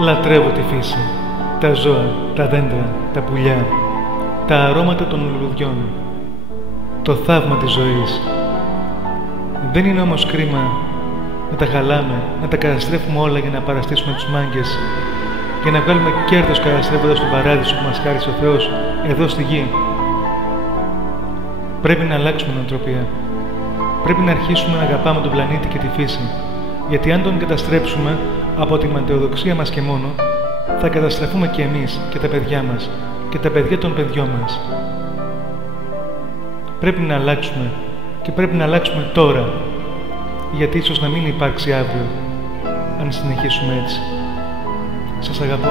Λατρεύω τη φύση, τα ζώα, τα δέντρα, τα πουλιά, τα αρώματα των λουλουδιών, το θαύμα της ζωής. Δεν είναι όμως κρίμα να τα χαλάμε, να τα καταστρέφουμε όλα για να παραστήσουμε τους μάγκες, για να βγάλουμε κέρδος καταστρέφοντας τον παράδεισο που μας χάρισε ο Θεός εδώ στη γη. Πρέπει να αλλάξουμε νοοτροπία. Πρέπει να αρχίσουμε να αγαπάμε τον πλανήτη και τη φύση, γιατί αν τον καταστρέψουμε από τη ματαιοδοξία μας και μόνο, θα καταστραφούμε και εμείς και τα παιδιά μας και τα παιδιά των παιδιών μας. Πρέπει να αλλάξουμε και πρέπει να αλλάξουμε τώρα, γιατί ίσως να μην υπάρξει αύριο, αν συνεχίσουμε έτσι. Σας αγαπώ.